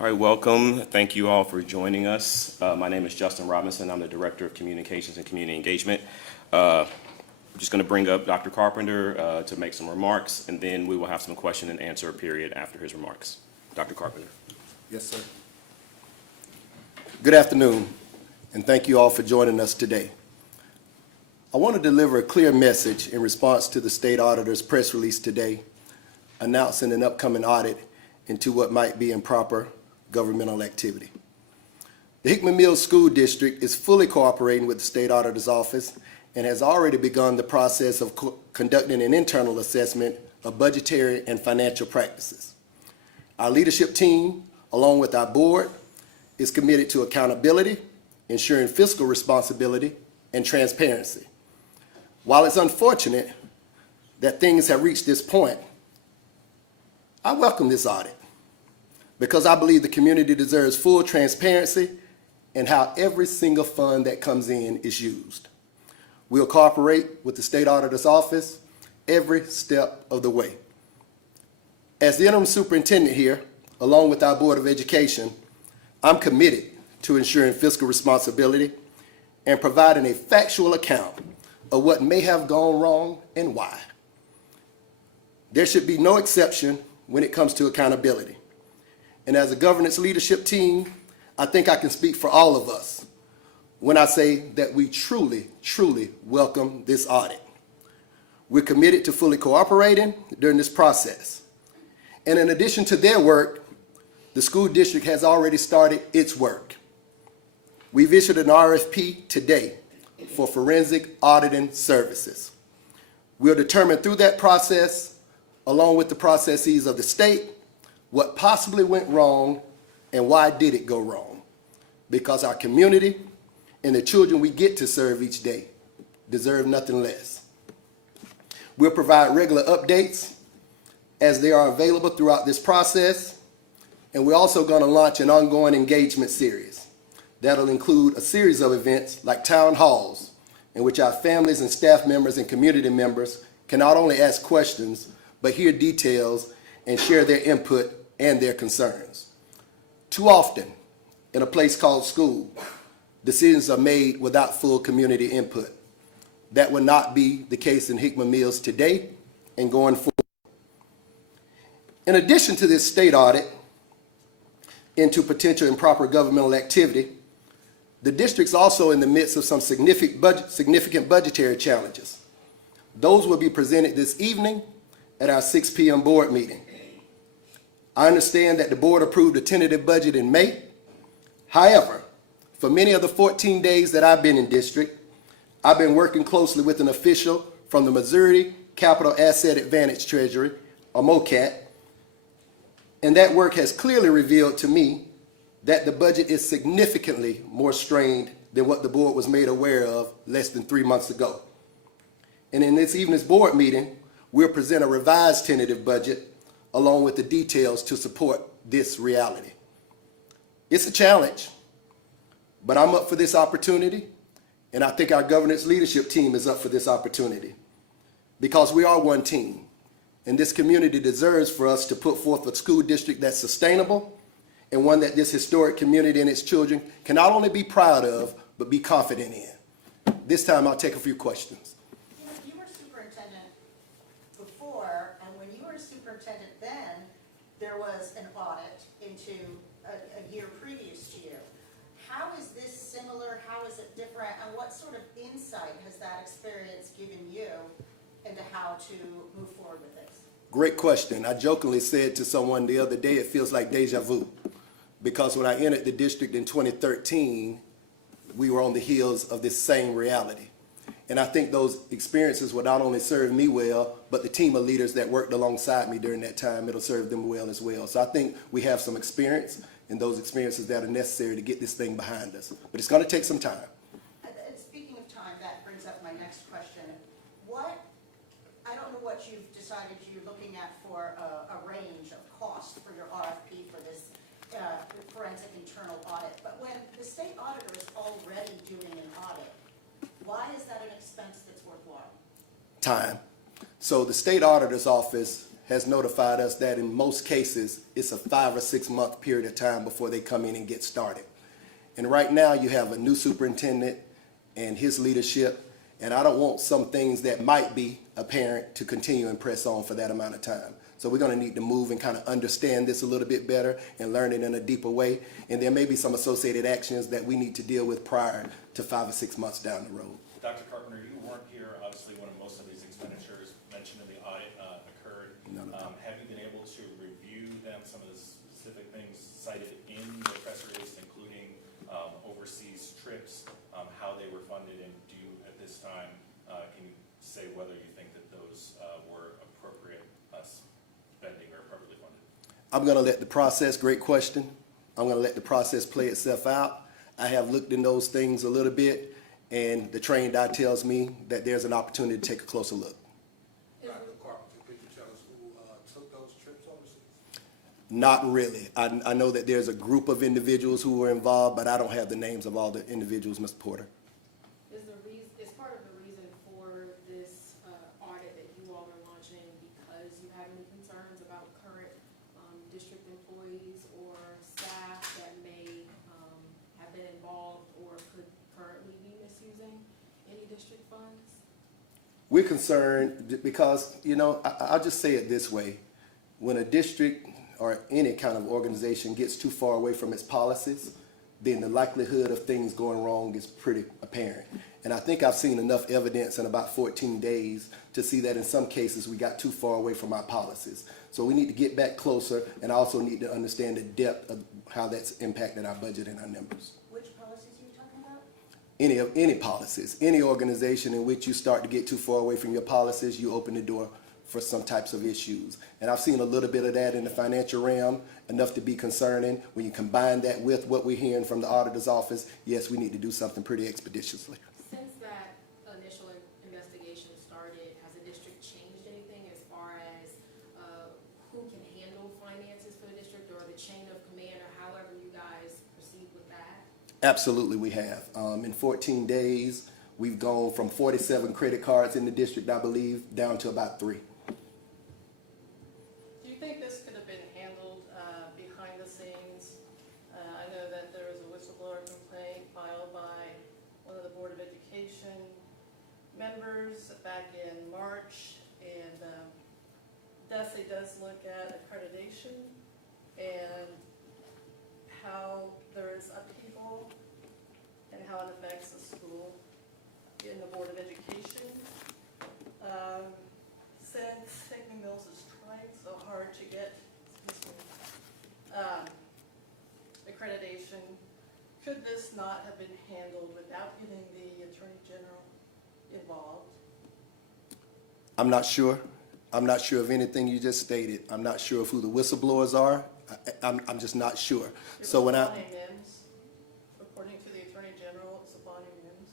All right, welcome. Thank you all for joining us. My name is Justin Robinson. I'm the Director of Communications and Community Engagement. I'm just going to bring up Dr. Carpenter to make some remarks, and then we will have some question and answer period after his remarks. Dr. Carpenter. Yes, sir. Good afternoon, and thank you all for joining us today. I want to deliver a clear message in response to the state auditor's press release today announcing an upcoming audit into what might be improper governmental activity. The Hickman Mills School District is fully cooperating with the state auditor's office and has already begun the process of conducting an internal assessment of budgetary and financial practices. Our leadership team, along with our board, is committed to accountability, ensuring fiscal responsibility, and transparency. While it's unfortunate that things have reached this point, I welcome this audit because I believe the community deserves full transparency in how every single fund that comes in is used. We'll cooperate with the state auditor's office every step of the way. As the interim superintendent here, along with our Board of Education, I'm committed to ensuring fiscal responsibility and providing a factual account of what may have gone wrong and why. There should be no exception when it comes to accountability. And as a governance leadership team, I think I can speak for all of us when I say that we truly, truly welcome this audit. We're committed to fully cooperating during this process. And in addition to their work, the school district has already started its work. We've issued an RFP today for forensic auditing services. We'll determine through that process, along with the processes of the state, what possibly went wrong and why did it go wrong. Because our community and the children we get to serve each day deserve nothing less. We'll provide regular updates as they are available throughout this process, and we're also going to launch an ongoing engagement series that'll include a series of events like town halls in which our families and staff members and community members can not only ask questions but hear details and share their input and their concerns. Too often, in a place called school, decisions are made without full community input. That will not be the case in Hickman Mills today and going forward. In addition to this state audit into potential improper governmental activity, the district's also in the midst of some significant budgetary challenges. Those will be presented this evening at our 6 p.m. board meeting. I understand that the board approved a tentative budget in May. However, for many of the 14 days that I've been in district, I've been working closely with an official from the Missouri Capital Asset Advantage Treasury, or MOCAT, and that work has clearly revealed to me that the budget is significantly more strained than what the board was made aware of less than 3 months ago. And in this evening's board meeting, we'll present a revised tentative budget along with the details to support this reality. It's a challenge, but I'm up for this opportunity, and I think our governance leadership team is up for this opportunity because we are one team, and this community deserves for us to put forth a school district that's sustainable and one that this historic community and its children can not only be proud of, but be confident in. This time I'll take a few questions. You were superintendent before, and when you were superintendent then, there was an audit into a year previous to you. How is this similar? How is it different? And what sort of insight has that experience given you into how to move forward with this? Great question. I jokingly said to someone the other day, it feels like deja vu. Because when I entered the district in 2013, we were on the heels of this same reality. And I think those experiences will not only serve me well, but the team of leaders that worked alongside me during that time, it'll serve them well as well. So I think we have some experience and those experiences that are necessary to get this thing behind us. But it's going to take some time. Speaking of time, that brings up my next question. I don't know what you've decided you're looking at for a range of costs for your RFP for this forensic internal audit, but when the state auditor is already doing an audit, why is that an expense that's worthwhile? Time. So the state auditor's office has notified us that in most cases, it's a 5 or 6 month period of time before they come in and get started. And right now, you have a new superintendent and his leadership, and I don't want some things that might be apparent to continue and press on for that amount of time. So we're gonna need to move and kind of understand this a little bit better and learn it in a deeper way. And there may be some associated actions that we need to deal with prior to 5 or 6 months down the road. Dr. Carpenter, you weren't here, obviously, when most of these expenditures mentioned in the audit occurred. Have you been able to review them, some of the specific things cited in the press release, including overseas trips, how they were funded, and do you, at this time, can you say whether you think that those were appropriate spending or appropriately funded? I'm gonna let the process, great question. I'm gonna let the process play itself out. I have looked in those things a little bit, and the trained eye tells me that there's an opportunity to take a closer look. Dr. Carpenter, could you tell us who took those trips overseas? Not really. I know that there's a group of individuals who were involved, but I don't have the names of all the individuals, Mr. Porter. Is part of the reason for this audit that you all are launching because you have any concerns about current district employees or staff that may have been involved or could currently be misusing any district funds? We're concerned because, I'll just say it this way. When a district or any kind of organization gets too far away from its policies, then the likelihood of things going wrong is pretty apparent. And I think I've seen enough evidence in about 14 days to see that in some cases we got too far away from our policies. So we need to get back closer, and I also need to understand the depth of how that's impacted our budget and our numbers. Which policies are you talking about? Any policies, any organization in which you start to get too far away from your policies, you open the door for some types of issues. And I've seen a little bit of that in the financial realm, enough to be concerning. When you combine that with what we're hearing from the auditor's office, yes, we need to do something pretty expeditiously. Since that initial investigation started, has the district changed anything as far as who can handle finances for the district or the chain of command or however you guys proceed with that? Absolutely, we have. In 14 days, we've gone from 47 credit cards in the district, I believe, down to about 3. Do you think this could have been handled behind the scenes? I know that there was a whistleblower complaint filed by one of the Board of Education members back in March, and DESE does look at accreditation and how there is upheaval and how it affects the school in the Board of Education. Since Hickman Mills is trying so hard to get, accreditation, could this not have been handled without getting the Attorney General involved? I'm not sure. I'm not sure of anything you just stated. I'm not sure of who the whistleblowers are. I'm just not sure. So when Bonnie Mims, according to the Attorney General, it's Bonnie Mims.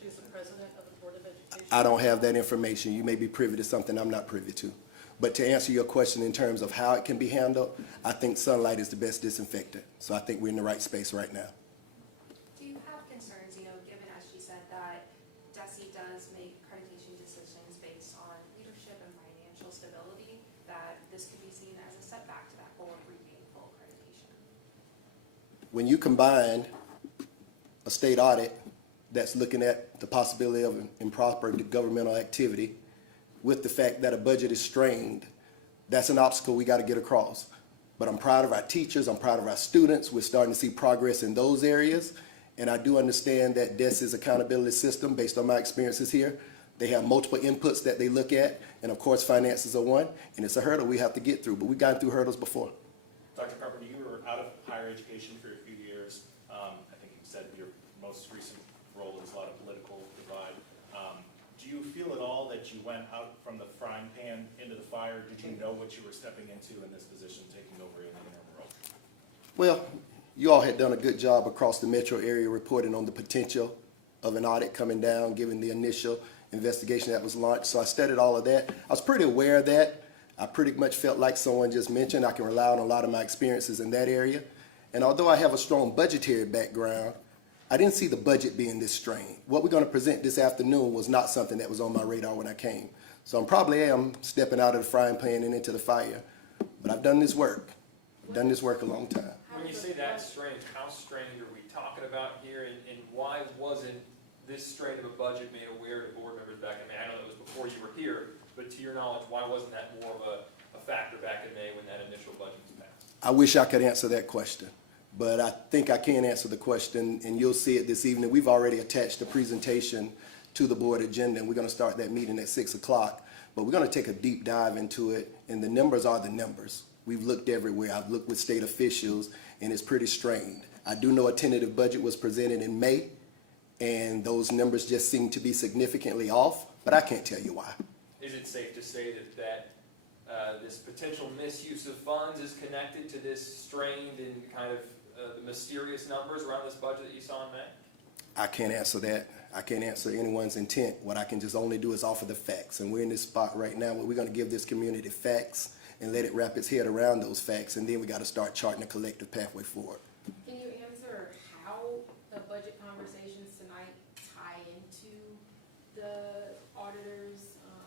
She's the president of the Board of Education. I don't have that information. You may be privy to something I'm not privy to. But to answer your question in terms of how it can be handled, I think sunlight is the best disinfectant. So I think we're in the right space right now. Do you have concerns, given, as she said, that DESE does make accreditation decisions based on leadership and financial stability, that this could be seen as a setback to that goal of regain full accreditation? When you combine a state audit that's looking at the possibility of improper governmental activity with the fact that a budget is strained, that's an obstacle we got to get across. But I'm proud of our teachers, I'm proud of our students. We're starting to see progress in those areas. And I do understand that DESE's accountability system, based on my experiences here, they have multiple inputs that they look at. And of course, finances are one, and it's a hurdle we have to get through. But we've gotten through hurdles before. Dr. Carpenter, you were out of higher education for a few years. I think you said your most recent role is a lot of political divide. Do you feel at all that you went out from the frying pan into the fire? Did you know what you were stepping into in this position, taking over in the interim role? Well, you all had done a good job across the metro area reporting on the potential of an audit coming down, given the initial investigation that was launched. So I studied all of that. I was pretty aware of that. I pretty much felt like someone just mentioned, I can rely on a lot of my experiences in that area. And although I have a strong budgetary background, I didn't see the budget being this strained. What we're going to present this afternoon was not something that was on my radar when I came. So I probably am stepping out of the frying pan and into the fire, but I've done this work. I've done this work a long time. When you say that strained, how strained are we talking about here, and why wasn't this strain of a budget made aware to board members back in May? I know that was before you were here, but to your knowledge, why wasn't that more of a factor back in May when that initial budget was passed? I wish I could answer that question, but I think I can answer the question, and you'll see it this evening. We've already attached a presentation to the board agenda, and we're going to start that meeting at 6 o'clock. But we're going to take a deep dive into it, and the numbers are the numbers. We've looked everywhere. I've looked with state officials, and it's pretty strained. I do know a tentative budget was presented in May, and those numbers just seem to be significantly off, but I can't tell you why. Is it safe to say that this potential misuse of funds is connected to this strained and kind of the mysterious numbers around this budget that you saw in May? I can't answer that. I can't answer anyone's intent. What I can just only do is offer the facts. And we're in this spot right now where we're going to give this community facts and let it wrap its head around those facts. And then we got to start charting a collective pathway forward. Can you answer how the budget conversations tonight tie into the auditor's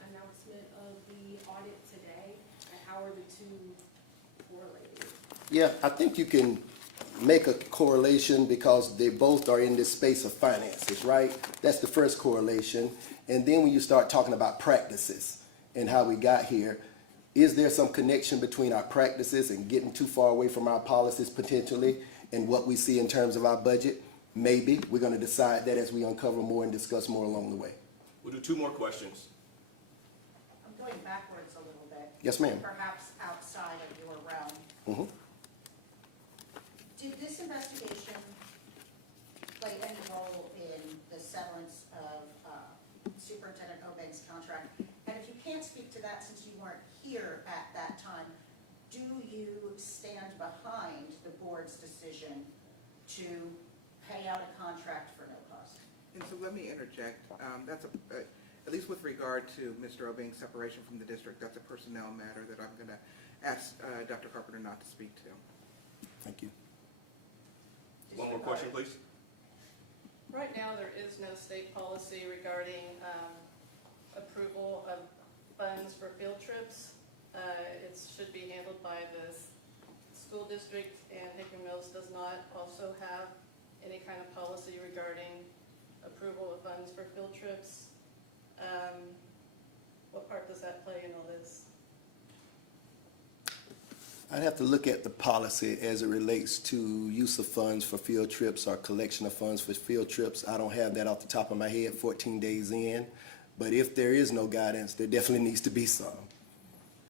announcement of the audit today? And how are the two correlated? Yeah, I think you can make a correlation because they both are in this space of finances, right? That's the first correlation. And then when you start talking about practices and how we got here, is there some connection between our practices and getting too far away from our policies potentially and what we see in terms of our budget? Maybe. We're going to decide that as we uncover more and discuss more along the way. We'll do 2 more questions. I'm going backwards a little bit. Yes, ma'am. Perhaps outside of your realm. Mhm. Did this investigation play any role in the severance of Superintendent Obank's contract? And if you can't speak to that since you weren't here at that time, do you stand behind the board's decision to pay out a contract for no cost? And so let me interject. That's at least with regard to Mr. Obank's separation from the district, that's a personnel matter that I'm going to ask Dr. Carpenter not to speak to. Thank you. One more question, please. Right now, there is no state policy regarding approval of funds for field trips. It should be handled by the school district, and Hickman Mills does not also have any kind of policy regarding approval of funds for field trips. What part does that play in all this? I'd have to look at the policy as it relates to use of funds for field trips or collection of funds for field trips. I don't have that off the top of my head 14 days in, but if there is no guidance, there definitely needs to be some.